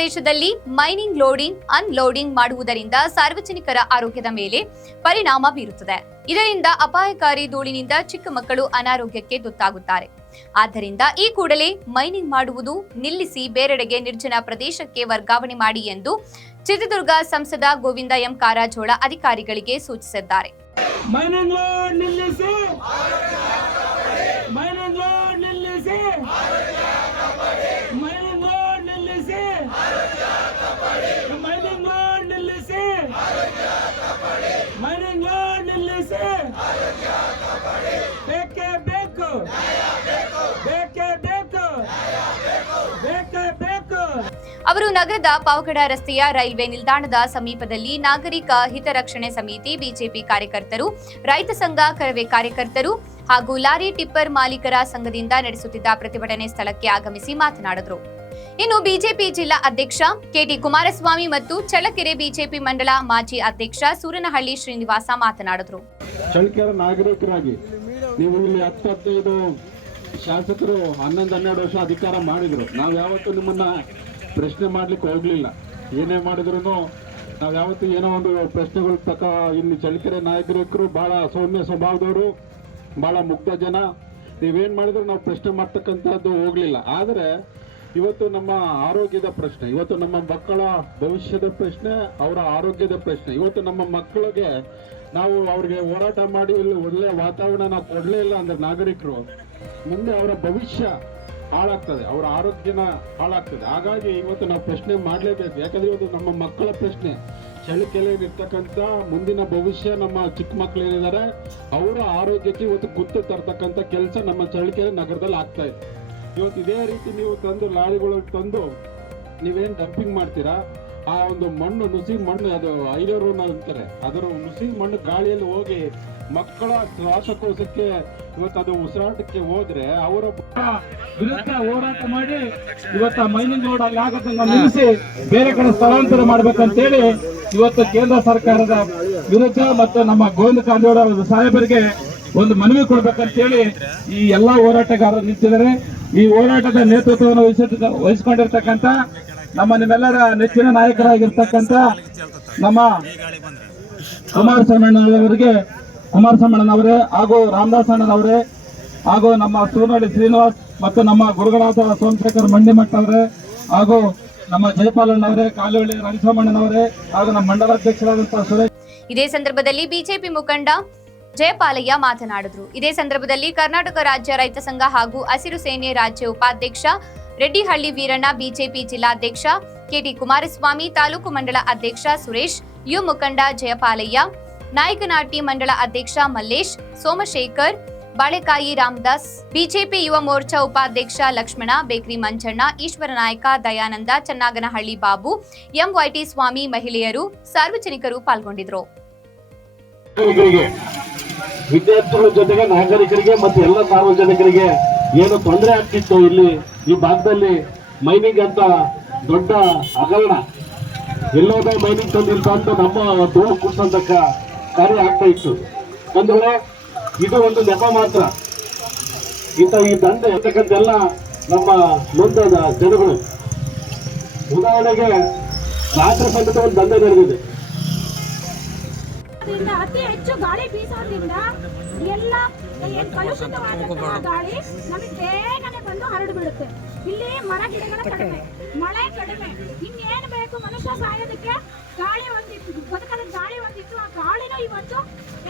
ಪ್ರದೇಶದಲ್ಲಿ mining loading unloading ಮಾಡುವುದರಿಂದ ಸಾರ್ವಜನಿಕರ ಆರೋಗ್ಯದ ಮೇಲೆ ಪರಿಣಾಮ ಬೀರುತ್ತದೆ. ಇದರಿಂದ ಅಪಾಯಕಾರಿ ಧೂಳಿನಿಂದ ಚಿಕ್ಕ ಮಕ್ಕಳು ಅನಾರೋಗ್ಯಕ್ಕೆ ತುತ್ತಾಗುತ್ತಾರೆ. ಆದ್ದರಿಂದ ಈ ಕೂಡಲೇ ಮೈನಿಂಗ್ ಮಾಡುವುದು ನಿಲ್ಲಿಸಿ ಬೇರೆಡೆಗೆ ನಿರ್ಜನ ಪ್ರದೇಶಕ್ಕೆ ವರ್ಗಾವಣೆ ಮಾಡಿ ಎಂದು ಚಿತ್ರದುರ್ಗ ಸಂಸದ ಗೋವಿಂದ ಎಂ ಕಾರಜೋಳ ಅಧಿಕಾರಿಗಳಿಗೆ ಸೂಚಿಸಿದ್ದಾರೆ. ಮೈನಿಂಗ್ ಲೋಡ್ ನಿಲ್ಲಿಸಿ, ಮೈನಿಂಗ್ ಲೋಡ್ ನಿಲ್ಲಿಸಿ, ಮೈನಿಂಗ್ ಲೋಡ್ ನಿಲ್ಲಿಸಿ, ಮೈನಿಂಗ್ ಲೋಡ್ ನಿಲ್ಲಿಸಿ, ಮೈನಿಂಗ್ ಲೋಡ್ ನಿಲ್ಲಿಸಿ. ಬೇಕೇ ಬೇಕು, ಬೇಕೇ ಬೇಕು, ಬೇಕೇ ಬೇಕು. ಅವರು ನಗರದ ಪಾವಗಡ ರಸ್ತೆಯ ರೈಲ್ವೆ ನಿಲ್ದಾಣದ ಸಮೀಪದಲ್ಲಿ ನಾಗರಿಕ ಹಿತರಕ್ಷಣೆ ಸಮಿತಿ, ಬಿಜೆಪಿ ಕಾರ್ಯಕರ್ತರು, ರೈತ ಸಂಘ, ಕರವೇ ಕಾರ್ಯಕರ್ತರು ಹಾಗೂ ಲಾರಿ ಟಿಪ್ಪರ್ ಮಾಲೀಕರ ಸಂಘದಿಂದ ನಡೆಸುತ್ತಿದ್ದ ಪ್ರತಿಭಟನೆ ಸ್ಥಳಕ್ಕೆ ಆಗಮಿಸಿ ಮಾತನಾಡಿದರು. ಇನ್ನು ಬಿಜೆಪಿ ಜಿಲ್ಲಾ ಅಧ್ಯಕ್ಷ ಕೆಟಿ ಕುಮಾರಸ್ವಾಮಿ ಮತ್ತು ಚಳ್ಳಕೆರೆ ಬಿಜೆಪಿ ಮಂಡಲ ಮಾಜಿ ಅಧ್ಯಕ್ಷ ಸೂರನಹಳ್ಳಿ ಶ್ರೀನಿವಾಸ ಮಾತನಾಡಿದರು. ಚಳ್ಳಕೆರೆ ನಾಗರಿಕರಾಗಿ ನೀವು ಇಲ್ಲಿ 10-15 ಶಾಸಕರು 11-12 ವರ್ಷ ಅಧಿಕಾರ ಮಾಡಿದ್ರು. ನಾವು ಯಾವತ್ತೂ ನಿಮ್ಮನ್ನ ಪ್ರಶ್ನೆ ಮಾಡ್ಲಿಕ್ಕೆ ಹೋಗ್ಲಿಲ್ಲ. ಏನೇ ಮಾಡಿದ್ರು ನಾವು ಯಾವತ್ತೂ ಏನೋ ಒಂದು ಪ್ರಶ್ನೆಗಳ ತಕ್ಕ ಇಲ್ಲಿ ಚಳ್ಳಕೆರೆ ನಾಗರಿಕರು ಬಹಳ ಸೌಮ್ಯ ಸ್ವಭಾವದವರು, ಬಹಳ ಮುಗ್ಧ ಜನ. ನೀವೇನ್ ಮಾಡಿದ್ರು ನಾವು ಪ್ರಶ್ನೆ ಮಾಡ್ತಕ್ಕಂಥದ್ದು ಹೋಗ್ಲಿಲ್ಲ. ಆದರೆ ಇವತ್ತು ನಮ್ಮ ಆರೋಗ್ಯದ ಪ್ರಶ್ನೆ, ಇವತ್ತು ನಮ್ಮ ಮಕ್ಕಳ ಭವಿಷ್ಯದ ಪ್ರಶ್ನೆ, ಅವರ ಆರೋಗ್ಯದ ಪ್ರಶ್ನೆ. ಇವತ್ತು ನಮ್ಮ ಮಕ್ಕಳಿಗೆ ನಾವು ಅವ್ರಿಗೆ ಹೋರಾಟ ಮಾಡಿ ಇಲ್ಲಿ ಒಳ್ಳೆ ವಾತಾವರಣ ನಾವು ಕೊಡಲೇ ಇಲ್ಲ ಅಂದ್ರೆ ನಾಗರಿಕರು, ಮುಂದೆ ಅವರ ಭವಿಷ್ಯ ಹಾಳಾಗ್ತದೆ, ಅವರ ಆರೋಗ್ಯನ ಹಾಳಾಗ್ತದೆ. ಹಾಗಾಗಿ ಇವತ್ತು ನಾವು ಪ್ರಶ್ನೆ ಮಾಡಲೇಬೇಕು. ಯಾಕಂದ್ರೆ ಇವತ್ತು ನಮ್ಮ ಮಕ್ಕಳ ಪ್ರಶ್ನೆ, ಚಳ್ಳಕೆರೆಯಲ್ಲಿ ಇರ್ತಕ್ಕಂಥ ಮುಂದಿನ ಭವಿಷ್ಯ, ನಮ್ಮ ಚಿಕ್ಕ ಮಕ್ಕಳು ಏನಿದ್ದಾರೆ ಅವರ ಆರೋಗ್ಯಕ್ಕೆ ಇವತ್ತು ಗುರ್ತು ತರ್ತಕ್ಕಂಥ ಕೆಲಸ ನಮ್ಮ ಚಳ್ಳಕೆರೆ ನಗರದಲ್ಲಿ ಆಗ್ತಾ ಇದೆ. ಇವತ್ತು ಇದೇ ರೀತಿ ನೀವು ತಂದು ಲಾರಿಗಳು ತಂದು ನೀವೇನು ಡಂಪಿಂಗ್ ಮಾಡ್ತೀರಾ, ಆ ಒಂದು ಮಣ್ಣು, ನುಸಿ ಮಣ್ಣು, ಅದು ಐರೂರು ಅಂತಾರೆ, ಅದರ ನುಸಿ ಮಣ್ಣು ಗಾಳಿಯಲ್ಲಿ ಹೋಗಿ ಮಕ್ಕಳ ಶ್ವಾಸಕೋಶಕ್ಕೆ ಇವತ್ತು ಅದು ಉಸಿರಾಟಕ್ಕೆ ಹೋದ್ರೆ ಅವರ ವಿರುದ್ಧ ಹೋರಾಟ ಮಾಡಿ ಇವತ್ತು ಮೈನಿಂಗ್ ಲೋಡ್ ಅಲ್ಲಿ ಆಗೋದನ್ನ ನಿಲ್ಲಿಸಿ ಬೇರೆ ಕಡೆ ಸ್ಥಳಾಂತರ ಮಾಡ್ಬೇಕಂತೇಳಿ ಇವತ್ತು ಕೇಂದ್ರ ಸರ್ಕಾರದ ವಿರುದ್ಧ ಮತ್ತು ನಮ್ಮ ಗೋವಿಂದ ಕಾರಜೋಳ ಸಾಹೇಬರಿಗೆ ಒಂದು ಮನವಿ ಕೊಡ್ಬೇಕಂತೇಳಿ ಈ ಎಲ್ಲಾ ಹೋರಾಟಗಾರರು ನಿಂತಿದ್ದಾರೆ. ಈ ಹೋರಾಟದ ನೇತೃತ್ವವನ್ನು ವಹಿಸಿಕೊಂಡಿರ್ತಕ್ಕಂಥ ನಮ್ಮ ನಿಮ್ಮೆಲ್ಲರ ನೆಚ್ಚಿನ ನಾಯಕರಾಗಿರ್ತಕ್ಕಂಥ ನಮ್ಮ ಕುಮಾರಸ್ವಾಮಣ್ಣನವರೇ ಹಾಗೂ ರಾಮದಾಸ್ ಅಣ್ಣನವರೇ ಹಾಗೂ ನಮ್ಮ ಸೂರನಹಳ್ಳಿ ಶ್ರೀನಿವಾಸ್ ಮತ್ತು ನಮ್ಮ ಗುರುಗಳಾದ ಸೋಮಶೇಖರ್ ಮಂಡಿಮಠ್ ಅವರೇ ಹಾಗೂ ನಮ್ಮ ಜಯಪಾಲಣ್ಣವರೇ, ಕಾಲುವಳ್ಳಿ ರಂಗಸ್ವಾಮಣ್ಣನವರೇ ಹಾಗೂ ನಮ್ಮ ಮಂಡಲಾಧ್ಯಕ್ಷರಾದಂತಹ ಸುರೇಶ್. ಇದೇ ಸಂದರ್ಭದಲ್ಲಿ ಬಿಜೆಪಿ ಮುಖಂಡ ಜಯಪಾಲಯ್ಯ ಮಾತನಾಡಿದರು. ಇದೇ ಸಂದರ್ಭದಲ್ಲಿ ಕರ್ನಾಟಕ ರಾಜ್ಯ ರೈತ ಸಂಘ ಹಾಗೂ ಹಸಿರು ಸೇನೆ ರಾಜ್ಯ ಉಪಾಧ್ಯಕ್ಷ ರೆಡ್ಡಿಹಳ್ಳಿ ವೀರಣ್ಣ, ಬಿಜೆಪಿ ಜಿಲ್ಲಾಧ್ಯಕ್ಷ ಕೆಟಿ ಕುಮಾರಸ್ವಾಮಿ, ತಾಲೂಕು ಮಂಡಲ ಅಧ್ಯಕ್ಷ ಸುರೇಶ್, ಯುವ ಮುಖಂಡ ಜಯಪಾಲಯ್ಯ, ನಾಯಕನಾಟಿ ಮಂಡಳ ಅಧ್ಯಕ್ಷ ಮಲ್ಲೇಶ್, ಸೋಮಶೇಖರ್, ಬಾಳೆಕಾಯಿ ರಾಮದಾಸ್, ಬಿಜೆಪಿ ಯುವ ಮೋರ್ಚಾ ಉಪಾಧ್ಯಕ್ಷ ಲಕ್ಷ್ಮಣ, ಬೇಕ್ರಿ ಮಂಜಣ್ಣ, ಈಶ್ವರ ನಾಯಕ, ದಯಾನಂದ, ಚನ್ನಾಗನಹಳ್ಳಿ ಬಾಬು, ಎಂವೈಟಿ ಸ್ವಾಮಿ, ಮಹಿಳೆಯರು, ಸಾರ್ವಜನಿಕರು ಪಾಲ್ಗೊಂಡಿದ್ದರು. ವಿದ್ಯಾರ್ಥಿಗಳ ಜೊತೆಗೆ ನಾಗರಿಕರಿಗೆ ಮತ್ತು ಎಲ್ಲ ಸಾರ್ವಜನಿಕರಿಗೆ ಏನು ತೊಂದರೆ ಆಗ್ತಿತ್ತು, ಇಲ್ಲಿ ಈ ಭಾಗದಲ್ಲಿ ಮೈನಿಂಗ್ ಅಂತ ದೊಡ್ಡ ಹಗರಣ, ಎಲ್ಲೋದೇ ಮೈನಿಂಗ್ ತಂದಿಲ್ಲ ಅಂತ ನಮ್ಮ ಧೂಳು ಕೂರ್ಸಂತ ಕಾರ್ಯ ಆಗ್ತಾ ಇತ್ತು. ಅಂದ್ರೆ ಇದು ಒಂದು ನೆಪ ಮಾತ್ರ. ಇಂಥ ಈ ದಂಧೆ ಇರ್ತಕ್ಕಂಥೆಲ್ಲ ನಮ್ಮ ಮುಂದದ ಜನಗಳು. ಉದಾಹರಣೆಗೆ ರಾತ್ರಿ ಸಮೇತ ಒಂದು ದಂಧೆ ನಡೆದಿದೆ. ಅತಿ ಹೆಚ್ಚು ಗಾಳಿ ಬೀಸೋದ್ರಿಂದ ಎಲ್ಲ ಕಲುಷಿತವಾದಂತಹ ಗಾಳಿ ನಮಗೆ ಬೇಗನೆ ಬಂದು ಹರಡು ಬಿಡುತ್ತೆ. ಇಲ್ಲಿ ಮರ ಗಿಡಗಳ ಕಡಿಮೆ, ಮಳೆ ಕಡಿಮೆ, ಇನ್ನೇನು ಬೇಕು ಮನುಷ್ಯ ಸಾಯೋದಕ್ಕೆ? ಗಾಳಿ ಒಂದಿತ್ತು, ಬದುಕದ ಗಾಳಿ ಒಂದಿತ್ತು, ಆ ಗಾಳಿನೂ ಇವತ್ತು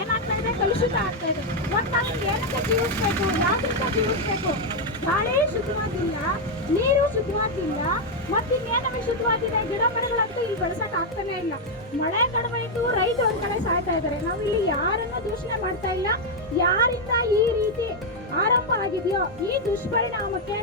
ಏನಾಗ್ತಾ ಇದೆ, ಕಲುಷಿತ ಆಗ್ತಾ ಇದೆ. ಒಟ್ಟಾಗಿ ಏನಕ್ಕೆ ಜೀವಿಸ್ಬೇಕು, ಯಾವ್ದಕ್ಕೆ ಜೀವಿಸ್ಬೇಕು? ಗಾಳಿ ಶುದ್ಧವಾಗಿಲ್ಲ, ನೀರು ಶುದ್ಧವಾಗಿಲ್ಲ, ಮತ್ತಿನ್ನೇನು ನಮಗೆ ಶುದ್ಧವಾಗಿದೆ? ಗಿಡ ಮರಗಳಂತೂ ಇಲ್ಲಿ ಬೆಳೆಸಕ್ ಆಗ್ತಾನೆ ಇಲ್ಲ. ಮಳೆ ಕಡಿಮೆ ಇದ್ದು ರೈತರು ಒಂದ್ ಕಡೆ ಸಾಯ್ತಾ ಇದ್ದಾರೆ. ನಾವು ಇಲ್ಲಿ ಯಾರನ್ನು ದೂಷಣೆ ಮಾಡ್ತಾ ಇಲ್ಲ. ಯಾರಿಂದ ಈ ರೀತಿ ಆರಂಭ ಆಗಿದೆಯೋ ಈ ದುಷ್ಪರಿಣಾಮಕ್ಕೆ,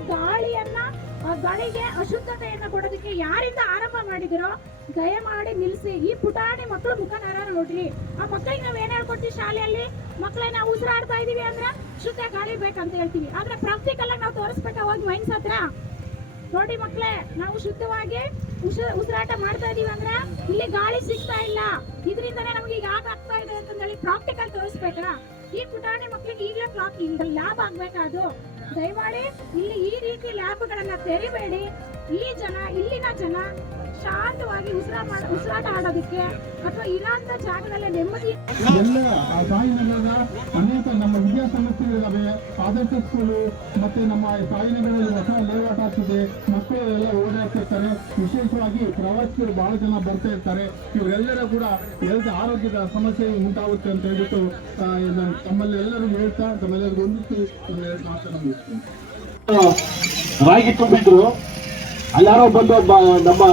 ಗಾಳಿಗೆ ಅಶುದ್ಧತೆಯನ್ನು ಕೊಡೋದಕ್ಕೆ ಯಾರಿಂದ ಆರಂಭ ಮಾಡಿದಿರೋ ದಯಮಾಡಿ ನಿಲ್ಲಿಸಿ. ಈ ಪುಟಾಣಿ ಮಕ್ಕಳು ಮುಖನಾರ ನೋಡ್ರಿ. ಆ ಮಕ್ಕಳಿಗೆ ನಾವ್ ಏನ್ ಹೇಳ್ಕೊಡ್ತೀವಿ ಶಾಲೆಯಲ್ಲಿ? ಮಕ್ಕಳೇ ನಾವು ಉಸಿರಾಡ್ತಾ ಇದೀವಿ ಅಂದ್ರೆ ಶುದ್ಧ ಗಾಳಿ ಬೇಕಂತ ಹೇಳ್ತೀವಿ. ಆದ್ರೆ ಪ್ರಾಕ್ಟಿಕಲ್ ಆಗಿ ನಾವು ತೋರಿಸ್ಬೇಕಾ ಹೋಗಿ ಮೈನ್ಸ್ ಹತ್ರ? ನೋಡಿ ಮಕ್ಕಳೇ, ನಾವು ಶುದ್ಧವಾಗಿ ಉಸಿರಾಟ ಮಾಡ್ತಾ ಇದೀವಿ ಅಂದ್ರೆ ಇಲ್ಲಿ ಗಾಳಿ ಸಿಗ್ತಾ ಇಲ್ಲ, ಇದರಿಂದನೇ ನಮ್ಗೆ ಈಗ ಆಗ್ತಾ ಇದೆ ಅಂತ ಹೇಳಿ ಪ್ರಾಕ್ಟಿಕಲ್ ತೋರಿಸ್ಬೇಕಾ? ಈ ಪುಟಾಣಿ ಮಕ್ಕಳಿಗೆ ಈಗಲೇ ಲ್ಯಾಬ್ ಆಗ್ಬೇಕಾದು. ದಯಮಾಡಿ ಇಲ್ಲಿ ಈ ರೀತಿ ಲ್ಯಾಬ್ಗಳನ್ನ ತೆರಿಬೇಡಿ. ಇಲ್ಲಿನ ಜನ ಶಾಂತವಾಗಿ ಉಸಿರಾಟ ಆಡೋದಕ್ಕೆ ಅಥವಾ ಇರೋಂಥ ಜಾಗದಲ್ಲೇ ನೆಮ್ಮದಿ ಎಲ್ಲ ಆ ಸಾಯಿನಗರದ ಅನೇಕ ನಮ್ಮ ವಿದ್ಯಾಸಂಸ್ಥೆಗಳಿದ್ದಾವೆ, ಆದರ್ಶ ಸ್ಕೂಲು ಮತ್ತೆ ನಮ್ಮ ಸಾಯಿನಗರದಲ್ಲಿ ಹೊಸ ಲೇಔಟ್ ಆಗ್ತಿದೆ, ಮಕ್ಕಳು ಎಲ್ಲ ಓಡಾಡ್ತಿರ್ತಾರೆ. ವಿಶೇಷವಾಗಿ ಪ್ರವಾಸಿಗರು ಬಹಳ ಜನ ಬರ್ತಾ ಇರ್ತಾರೆ. ಇವರೆಲ್ಲರೂ ಕೂಡ ಹೆಲ್ತ್ ಆರೋಗ್ಯದ ಸಮಸ್ಯೆ ಉಂಟಾಗುತ್ತೆ ಅಂತ ಹೇಳ್ಬಿಟ್ಟು ತಮ್ಮಲ್ಲಿ ಎಲ್ಲರಿಗೂ ಹೇಳ್ತಾ ತಮ್ಮೆಲ್ಲರಿಗೂ ಒಂದಿಷ್ಟು ಮಾತನ್ನು ಮುಗಿಸ್ತೀನಿ. ರಾಗಿ ತುಂಬಿದ್ರು ಅಲ್ಲಾರೋ ಬಂದು ನಮ್ಮ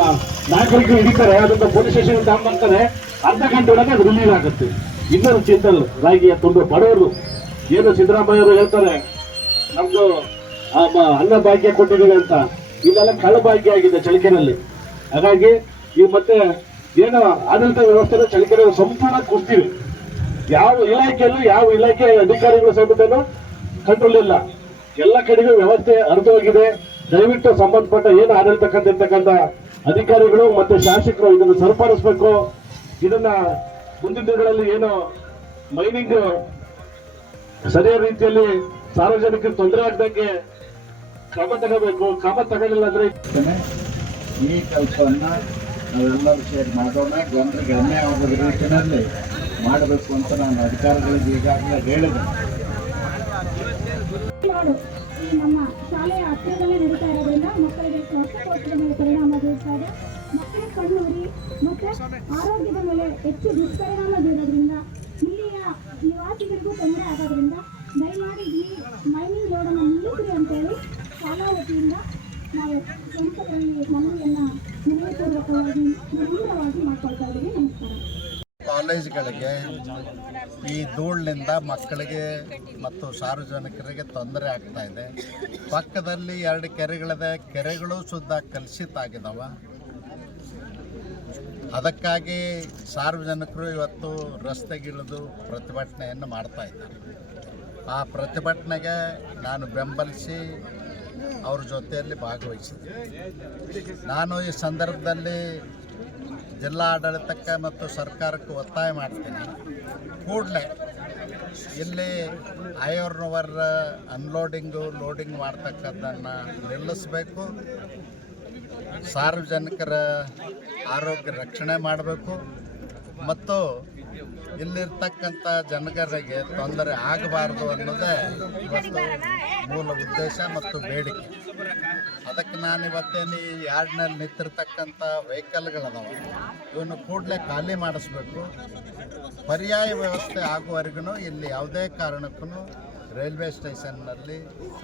ನಾಗರಿಕರು ಹಿಡಿತಾರೆ, ಅದನ್ನ ಪೊಲೀಸ್ ಸ್ಟೇಷನ್ ತಗೊಂಡ್ಬರ್ತಾರೆ. ಅರ್ಧ ಗಂಟೆ ಒಳಗೆ ಅದು ರಿಲೀಸ್ ಆಗುತ್ತೆ. ಇನ್ನೊಂದು ಚಿಂತಲ್ ರಾಗಿಯ ತುಂಡು ಬಡವರು ಏನು ಸಿದ್ದರಾಮಯ್ಯ ಅವರು ಹೇಳ್ತಾರೆ ನಮ್ದು ಅನ್ನ ಭಾಗ್ಯ ಕೊಟ್ಟಿದ್ದೀವಿ ಅಂತ, ಇಲ್ಲೆಲ್ಲ ಕಳ್ಳ ಭಾಗ್ಯ ಆಗಿದೆ ಚಳಿಕೆರೆಯಲ್ಲಿ. ಹಾಗಾಗಿ ಈಗ ಮತ್ತೆ ಏನು ಆಡಳಿತ ವ್ಯವಸ್ಥೆ ಚಳಿಕೆರೆ ಸಂಪೂರ್ಣ ಕುಸ್ತೀವಿ. ಯಾವ ಇಲಾಖೆಯಲ್ಲೂ ಯಾವ ಇಲಾಖೆ ಅಧಿಕಾರಿಗಳು ಸಮೇತ ಕಂಟ್ರೋಲ್ ಇಲ್ಲ. ಎಲ್ಲ ಕಡೆಗೂ ವ್ಯವಸ್ಥೆ ಹರಿದೋಗಿದೆ. ದಯವಿಟ್ಟು ಸಂಬಂಧಪಟ್ಟ ಏನು ಆಡಳಿತ ಕಂಡಿರ್ತಕ್ಕಂಥ ಅಧಿಕಾರಿಗಳು ಮತ್ತೆ ಶಾಸಕರು ಇದನ್ನು ಸರಿಪಡಿಸಬೇಕು. ಇದನ್ನ ಮುಂದಿನ ದಿನಗಳಲ್ಲಿ ಏನು ಮೈನಿಂಗ್ ಸರಿಯಾದ ರೀತಿಯಲ್ಲಿ ಸಾರ್ವಜನಿಕರು ತೊಂದರೆ ಆಗದಂಗೆ ಕ್ರಮ ತಗೋಬೇಕು. ಕ್ರಮ ತಗೊಳ್ಳಿಲ್ಲ ಅಂದ್ರೆ ಈ ಕೆಲಸವನ್ನ ನಾವೆಲ್ಲರೂ ಸೇರಿ ಮಾಡೋಣ, ಜನರಿಗೆ ಅನ್ಯಾಯ ಆಗದ ರೀತಿಯಲ್ಲಿ ಮಾಡಬೇಕು ಅಂತ ನಾನು ಅಧಿಕಾರಿಗಳಿಗೆ ಈಗಾಗಲೇ ಹೇಳಿದೆ. ಈ ನಮ್ಮ ಶಾಲೆಯ ಹತ್ತಿರದಲ್ಲೇ ನಡೀತಾ ಇರೋದ್ರಿಂದ ಮಕ್ಕಳಿಗೆ ಶ್ವಾಸಕೋಶದ ಮೇಲೆ ಪರಿಣಾಮ ಬೀರ್ತಾ ಇದೆ. ಮಕ್ಕಳ ಕಣ್ಣುರಿ ಮತ್ತೆ ಆರೋಗ್ಯದ ಮೇಲೆ ಹೆಚ್ಚು ದುಷ್ಪರಿಣಾಮ ಬೀರೋದ್ರಿಂದ ಇಲ್ಲಿಯ ನಿವಾಸಿಗಳಿಗೂ ತೊಂದರೆ ಆಗೋದ್ರಿಂದ ದಯಮಾಡಿ ಈ ಮೈನಿಂಗ್ ರೋಡನ್ನು ನಿಲ್ಲಿಸ್ರಿ ಅಂತೇಳಿ ಶಾಲಾ ವತಿಯಿಂದ ನಾವು ಸಂಸದರಲ್ಲಿ ಮನವಿಯನ್ನು ವಿನಯಪೂರ್ವಕವಾಗಿ ವಿನಮ್ರವಾಗಿ ಮಾಡ್ಕೊಳ್ತಾ ಇದ್ದೀವಿ. ನಮಸ್ಕಾರ. ಕಾಲೇಜ್ಗಳಿಗೆ ಈ ಧೂಳಿನಿಂದ ಮಕ್ಕಳಿಗೆ ಮತ್ತು ಸಾರ್ವಜನಿಕರಿಗೆ ತೊಂದರೆ ಆಗ್ತಾ ಇದೆ. ಪಕ್ಕದಲ್ಲಿ 2 ಕೆರೆಗಳಿದೆ, ಕೆರೆಗಳು ಶುದ್ಧ ಕಲುಷಿತ ಆಗಿದ್ದಾವೆ. ಅದಕ್ಕಾಗಿ ಸಾರ್ವಜನಿಕರು ಇವತ್ತು ರಸ್ತೆಗಿಳಿದು ಪ್ರತಿಭಟನೆಯನ್ನು ಮಾಡ್ತಾ ಇದ್ದಾರೆ. ಆ ಪ್ರತಿಭಟನೆಗೆ ನಾನು ಬೆಂಬಲಿಸಿ ಅವ್ರ ಜೊತೆಯಲ್ಲಿ ಭಾಗವಹಿಸಿದೆ. ನಾನು ಈ ಸಂದರ್ಭದಲ್ಲಿ ಜಿಲ್ಲಾ ಆಡಳಿತಕ್ಕೆ ಮತ್ತು ಸರ್ಕಾರಕ್ಕೆ ಒತ್ತಾಯ ಮಾಡ್ತೀನಿ, ಕೂಡಲೇ ಇಲ್ಲಿ ಐವರ್ ಅನ್ಲೋಡಿಂಗು ಲೋಡಿಂಗ್ ಮಾಡ್ತಕ್ಕಂಥದ್ದನ್ನು ನಿಲ್ಲಿಸಬೇಕು. ಸಾರ್ವಜನಿಕರ ಆರೋಗ್ಯ ರಕ್ಷಣೆ ಮಾಡಬೇಕು ಮತ್ತು ಇಲ್ಲಿರ್ತಕ್ಕಂಥ ಜನರಿಗೆ ತೊಂದರೆ ಆಗಬಾರ್ದು ಅನ್ನೋದೇ ಇವತ್ತು ಮೂಲ ಉದ್ದೇಶ ಮತ್ತು ಬೇಡಿಕೆ. ಅದಕ್ಕೆ ನಾನು ಇವತ್ತೇನು ಈ ಯಾರ್ಡ್ನಲ್ಲಿ ನಿಂತಿರ್ತಕ್ಕಂಥ ವೆಹಿಕಲ್ಗಳದಾವೆ ಇವನ್ನು ಕೂಡಲೇ ಖಾಲಿ ಮಾಡಿಸ್ಬೇಕು. ಪರ್ಯಾಯ ವ್ಯವಸ್ಥೆ ಆಗುವವರೆಗೂ ಇಲ್ಲಿ ಯಾವುದೇ ಕಾರಣಕ್ಕೂ ರೈಲ್ವೆ ಸ್ಟೇಷನ್ನಲ್ಲಿ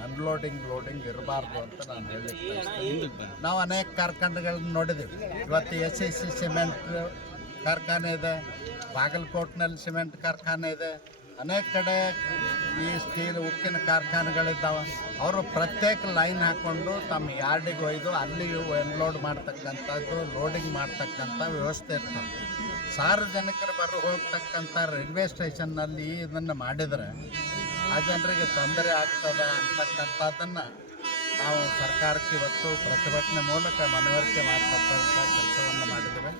ಅನ್ಲೋಡಿಂಗ್ ಲೋಡಿಂಗ್ ಇರಬಾರ್ದು ಅಂತ ನಾನು ಹೇಳಲಿಕ್ಕೆ ಬಯಸ್ತೀನಿ. ನಾವು ಅನೇಕ ಕಾರ್ಖಾನೆಗಳನ್ನ ನೋಡಿದ್ದೀವಿ. ಇವತ್ತು SCC ಸಿಮೆಂಟ್ ಕಾರ್ಖಾನೆ ಇದೆ, ಬಾಗಲಕೋಟ್ನಲ್ಲಿ ಸಿಮೆಂಟ್ ಕಾರ್ಖಾನೆ ಇದೆ, ಅನೇಕ ಕಡೆ ಈ ಸ್ಟೀಲ್ ಉಕ್ಕಿನ ಕಾರ್ಖಾನೆಗಳಿದ್ದಾವೆ. ಅವರು ಪ್ರತ್ಯೇಕ ಲೈನ್ ಹಾಕ್ಕೊಂಡು ತಮ್ಮ ಯಾರ್ಡಿಗೆ ಒಯ್ದು ಅಲ್ಲಿ ಅನ್ಲೋಡ್ ಮಾಡ್ತಕ್ಕಂಥದ್ದು ಲೋಡಿಂಗ್ ಮಾಡ್ತಕ್ಕಂಥ ವ್ಯವಸ್ಥೆ ಇರ್ತದೆ. ಸಾರ್ವಜನಿಕರು ಹೋಗ್ತಕ್ಕಂಥ ರೈಲ್ವೆ ಸ್ಟೇಷನ್ನಲ್ಲಿ ಇದನ್ನು ಮಾಡಿದರೆ ಆ ಜನರಿಗೆ ತೊಂದರೆ ಆಗ್ತದ ಅಂತಕ್ಕಂಥದ್ದನ್ನು ನಾವು ಸರ್ಕಾರಕ್ಕೆ ಇವತ್ತು ಪ್ರತಿಭಟನೆ ಮೂಲಕ ಮನವರಿಕೆ ಮಾಡ್ತಕ್ಕಂಥ ಕೆಲಸವನ್ನು ಮಾಡಿದ್ದೇವೆ.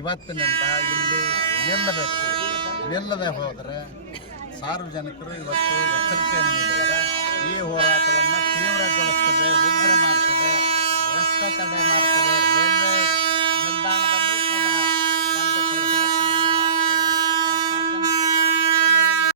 ಇವತ್ತಿನಿಂದ ಇಲ್ಲಿ ನಿಲ್ಲಬೇಕು. ನಿಲ್ಲದೆ ಹೋದರೆ ಸಾರ್ವಜನಿಕರು ಇವತ್ತು ಎಚ್ಚರಿಕೆಯನ್ನು ನೀಡಿದ್ದಾರೆ. ಈ ಹೋರಾಟವನ್ನು ತೀವ್ರಗೊಳಿಸ್ತದೆ, ಉಗ್ರ ಮಾಡ್ತದೆ, ರಸ್ತೆ ತಡೆ ಮಾಡ್ತದೆ, ರೈಲ್ವೆ ನಿಲ್ದಾಣದ